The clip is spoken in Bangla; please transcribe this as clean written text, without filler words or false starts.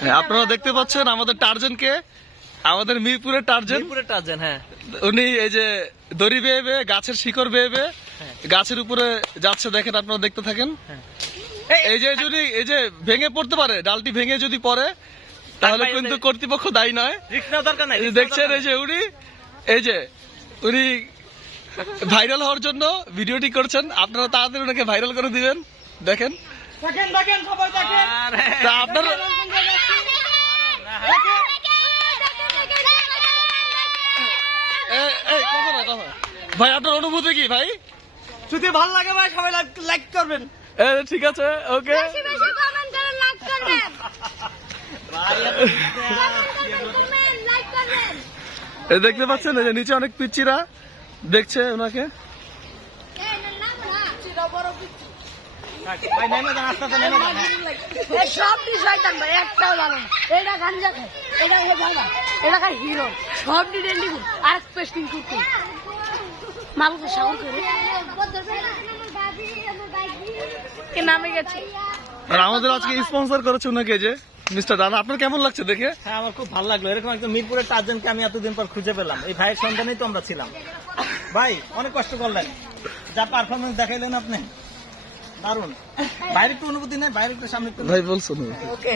হ্যাঁ, আপনারা দেখতে পাচ্ছেন আমাদের টার্জেনকে, আমাদের মিরপুরের টার্জেন। হ্যাঁ, উনি এই যে দড়ি বেয়ে বেয়ে গাছের শিকড় বেয়ে বেয়ে গাছের উপরে যাচ্ছে, দেখেন আপনারা দেখতে থাকেন। এই যে যদি এই যে ভেঙে পড়তে পারে, ডালটি ভেঙে যদি পড়ে তাহলে কিন্তু কর্তৃপক্ষ দায়ী নয়। এই যে দেখছেন এই যে উনি ভাইরাল হওয়ার জন্য ভিডিওটি করছেন, আপনারা তাড়াতাড়ি ওনাকে ভাইরাল করে দিবেন। দেখেন তা আপনারা ভাই আপনার অনুভূতি কি ভাই? যদি ভালো লাগে ভাই সবাই লাইক করবেন। ঠিক আছে, ওকে। দেখতে পাচ্ছেন এই যে নিচে অনেক পিচ্চিরা দেখছে ওনাকে। সব শয়তান ভাই, একটাও জানো না। এটা গাঞ্জা খায়, এটা ভাঙা, এটা খায় হিরো, সব ডিটেল লিখুন আর পেস্টিং করুন মালকে সাগর করে কে নামে গেছে। আর আমাদের আজকে স্পন্সর করেছে ওনাকে যে মিস্টার রানা। আপনার কেমন লাগছে দেখে? হ্যাঁ, আমার খুব ভালো লাগলো। এরকম একজন মিরপুরের টার্জেনকে আমি এতদিন পর খুঁজে পেলাম। এই ভাইয়ের সন্ধানেই তো আমরা ছিলাম। ভাই অনেক কষ্ট করলেন, যা পারফরমেন্স দেখাইলেন আপনি, দারুণ। বাইরে একটু অনুভূতি নেই, বাইরে একটু সামনে ভাই বলছো না। ওকে।